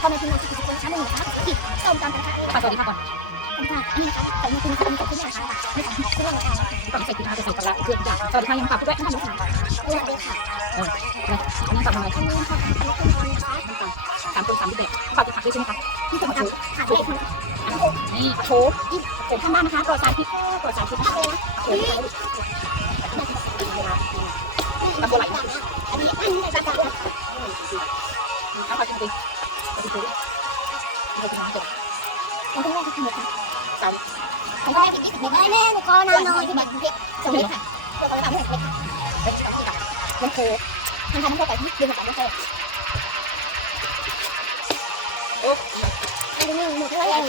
พ่อแม่พี่น้องทุกคนชั้นหนึ่งนะคะติดส้มตำนะคะค่ะสวัสดีค่ะก่อนอันนี้นะคะใส่มาคุณคุณกับคุณเนี่ยนะคะไม่ต้องเครื่องนะคะก่อนใส่กินอาจะใส่ปลาเครื่องจ้ะสวัสดีค่ะยังฝากด้วยนะคะสวัสดีค่ะอันนี้ฝากทำอะไรอันนี้ค่ะสามคนสามเด็กฝากติดผักด้วยใช่ไหมคะที่สำคัญค่ะเลขคุณนี่ผักโชว์ผมทำบ้านนะคะปลอดสารพิษปลอดสารพิษนะคะโชว์ตะโกนไหลอันนี้อันนี้ประกาศน้ำผักจริงๆ ผักโชว์เราไปทำเสร็จของคุณแม่ก็ทำหมดค่ะของคุณแม่เป็นยี่สิบเมตรได้แม่หนูขอนานหน่อยที่แบบเด็กสองเมตรค่ะตัวเขาทำให้เด็กเล็กต้องที่กับน้ำโคทำทำน้ำโคไปที่เดือนกับน้ำโคโอ้อันนี้หมดแล้วแล้ว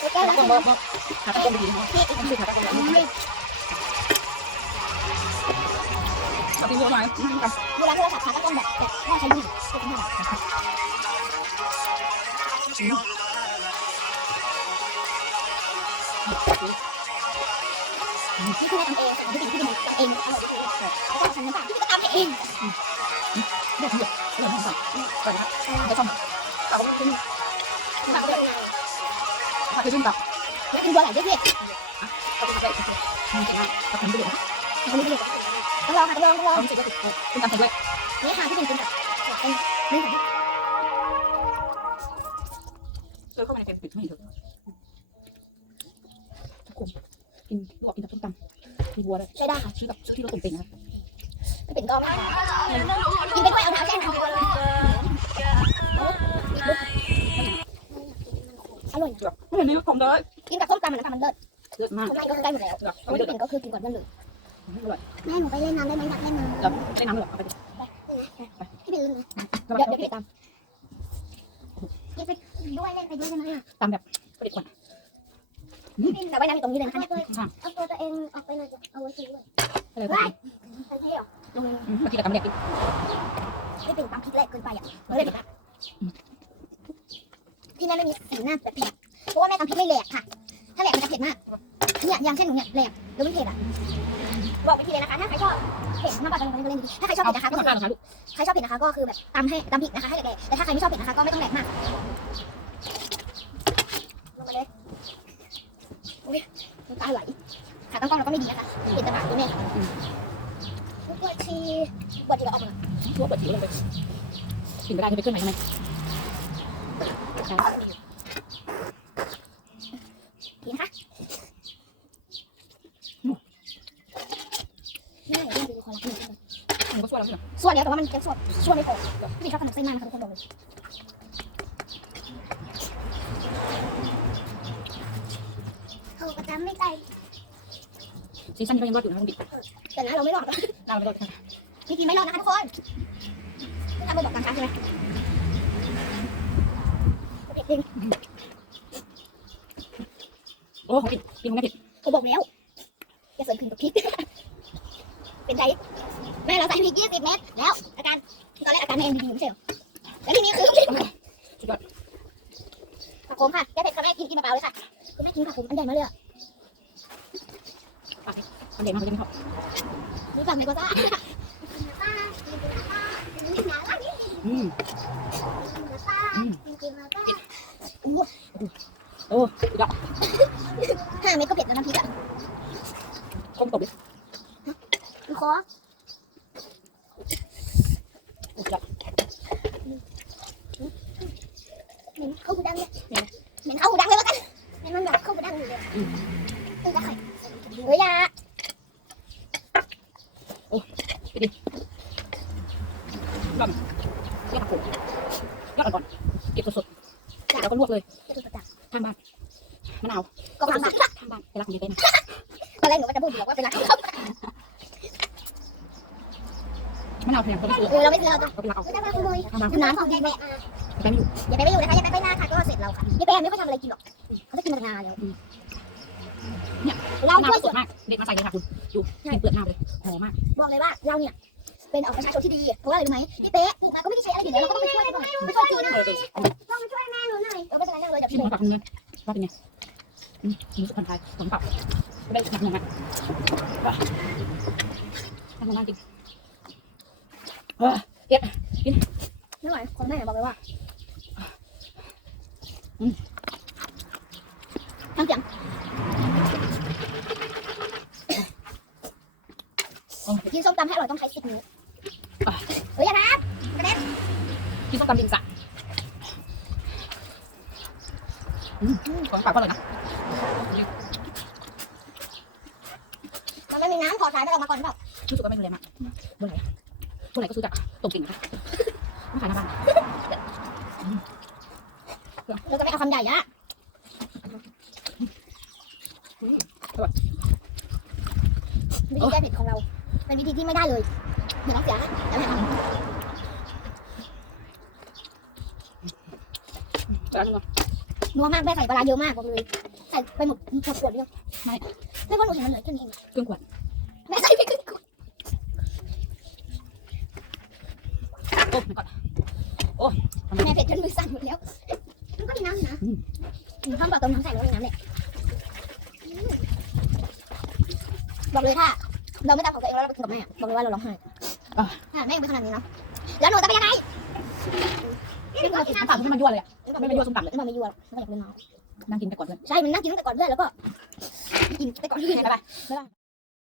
แล้วแก้วตะแล้วกนบอกบอกหาตะโกนไปดีนะที่ต้องสื่อหาตะโกนแบบเอาทิ้งเยอะหน่อยกันเวลาโทรศัพท์ค่ะกองแบบแบบว่าใช้มือเป็นขนา ดที่คุณแม่ทำเองที่เป็นที่เป็นเองแล้วก็ทำน้ำตาลที่ก็ทำเองเด็กเด็กเด็กห้องสอบก่อนนะครับได้ช่องเอาไปขึ้นทำเองผักขึ้นกับแล้วกินบัวไหลด้วยพี่เอาไปใส่นี่จะน่าเอาทำไปเลยทำด้วยต้องลองค่ะต้องลองต้องลองเอาไม่ใช่ก็ถูกคุณทำไปด้วยนี่ค่ะที่เป็นกินแบบเป็นนี่ค่ะเจอ ไม่เถอะทุกคนกินลวกกินกับต้มตำมีบัวเลยใช้ได้ค่ะชื่อแบบชื่อที่เราตุ่มติงนะไม่เป็นก็ไม่กินไปด้วยเอาเท้าแช่น้ำอร่อยแบบไม่เห็นนี่ผมเลยกินกับส้มตำมันน้ำตาลมันเลิศเยอะมากคนไทยก็คือได้หมดแล้วแบบคนที่เป็นก็คือกินก่อนนั่นเลยอร่อยแม่หนูไปเล่นน้ำได้ไหมอยากเล่นน้ำแบบได้น้ำหรอเอาไปพี่บิวนะเดี๋เดี๋ยยวเดี๋เดี๋ยยววไปตาม กินไปด้วยเล่นไปด้วยได้ไหมอะตามแบบประดิษฐ์ก่อนแต่ว่ายน้ำอยู่ตรงนี้เลยนะคะช่างเอาตัวตัวเองออกไปหน่อยเอาไว้กินด้วยอะไรไปก็ไปเที่ยวเมื่อกี้กับตำแดกกินไม่เป็นตามพิษแรกเกินไปอะเลยเด็กอะที่แม่ไม่มีสีหน้าแบบแผลเพราะว่าแม่ทำพริกไม่แหลกค่ะ ถ้าแหลกมันจะเผ็ดมากเนี่ยอย่างเช่นหนูเนี่ยแหลกแล้วมันเผ็ดอะ บอกวิธีเลยนะคะ ถ้าใครชอบเผ็ดมาบอกกันเลยเล่นดีถ้าใครชอบเอาเผ็ดนะคะก็ก็มาคือข้าวนะคะลูกใครชอบเผ็ดนะคะก็คือแบบตำให้ตำพริกนะคะให้แหลกๆแต่ถ้าใครไม่ชอบเผ็ดนะคะก็ไม่ต้องแหลกมากลงมาเลยอุ้ยน้ำตาไหลขาตั้งกล้องเราก็ไม่ดีนะคะเผ็ดตะบะด้วยแม่บวชชีบวชชีเราออกมาทั่วเปิดผิวลงไปกินไม่ได้จะไปเครื่องไหนทำไม ดีนะคะง่ายเรื่องดีคนรักหนึ่ง มันก็ช่วยเนี่ยส่วนเดียวแต่ว่ามันเป็นส่วนส่วนไม่พอพี่ชอบขนมเส้นมากนะคะทุกคนบอกเลยเขาประจำไม่ใจซีซั่นนี้ก็ยังรอดอยู่นะต้องบิดแต่นะเราไม่รอดเราไม่รอดพี่กินไม่รอดนะคะทุกคนพี่ทำมาบอกกลางค้าใช่ไหมเด็กโอ้ของผิดกินของไม่ผิดเขาบอกแล้วอย่าเสริมขึ้นกับพริก อันเด็กมากเลยไม่ชอบมีฝั่งไหนก็ได้อืมโอ้สุดยอดห้าเม็ดก็เผ็ดแล้วน้ำพริกอะก้มตบเลยดูคอ สุดยอด เหม็นข้าวหูดังเลยเหม็นข้าวหูดังเลยว่ากันเหม็นมันแบบข้าวหูดังอยู่เลยตึ้งจะไข่เฮ้ยยา ยอดผักโขมยอดอ่อนๆเก็บสดๆแล้วก็ลวกเลยจะถูกประจักษ์ทางบ้านมะนาวก็ทำแบบทางบ้านไปรักของเด็กนะตอนแรกหนูก็จะพูดอยู่ว่าเป็นรักเขามะนาวแพงก็ไม่ซื้อเออเราไม่ซื้อเราต้องเราไปรักเอาไม่ได้มาขโมยทางบ้านน้ำของยายแม่ไปไม่อยู่อย่าไปไม่อยู่นะคะอย่าไปไปหน้าค่ะก็เสร็จเราค่ะยายแม่ไม่ค่อยทำอะไรกินหรอกเขาจะกินมาตั้งนานแล้วเรามะนาช่ววยสดมากเด็กมาใส่เลยค่ะคุณดูเห็นเปลือกหน้าเลยหอมมากบอกเลยว่าเราเนี่ย เป็นประชาชนที่ดี เพราะว่าอะไรรู้ไหมพี่เป๊ะปลูกมาก็ไม่ได้ใช้อะไรอยู่แล้วเราก็ต้องไปช่วยเขาหน่อยไปช่วยจีนเออเออต้องมาช่วยแม่หนูหน่อยเออเพราะฉะนั้นนั่งเลยจับพี่ของปากเงินว่าเป็นไงมรู้สึกผ่อนคลายของปากไม่ได้หนักหน่วงอะทำงานจริงเออไม่ไหวคนแม่บอกเลยว่าฟังเสียงกินส้มตำให้อร่อยต้องใช้สิบนิ้วเฮ้ยอย่านะ กินส้มตำริมสระอืมของฝากก็เลยนะมันไม่มีน้ำขอสายไปออกมาก่อนเปล่ารู้สึกว่าไม่มีแรงมากเมื่อไหร่เมื่อไหร่ก็ซื้อจากตรงกิ่งนะคะมาขายหน้าบ้านเราจะไม่เอาคำใหญ่อะวิธีแก้เผ็ดของเรา เป็นวิธีที่ไม่ได้เลยเดี๋ยวน้องเสียแล้วแม่ทำ ร้านนึงนัวมากแม่ใส่ปลาร้าเยอะมากบอกเลยใส่ไปหมดหมดขวดเดียวไม่ไม่ว่าหนูเห็นมันเหลือแค่นี้เองเครื่องขวดแม่ใส่ไปครึ่งขวดโอ้ไม่ก่อนโอ้ทำไมแม่เผ็ดจนมือสั่นหมดแล้วมันก็มีน้ำอยู่นะหนูทำแบบต้มน้ำใส่แล้วมีน้ำเลยอืมบอกเลยถ้าเราไม่ตามของตัวเองแล้วเราไปกินกับแม่บอกเลยว่าเราร้องไห้ถ้าแม่ยังไม่ขนาดนี้เนาะแล้วหนูจะเป็นยังไง นี่คือกินน้ำเปล่าที่มันยั่วเลยอะไม่เป็นยั่วส้มตำเลยมันไม่ยั่วหรอกมันอยากเล่นน้ำนั่งกินแต่ก่อนเพื่อนใช่มันนั่งกินตั้งแต่ก่อนด้วยแล้วก็กินแต่ก่อนด้วยบ๊ายบาย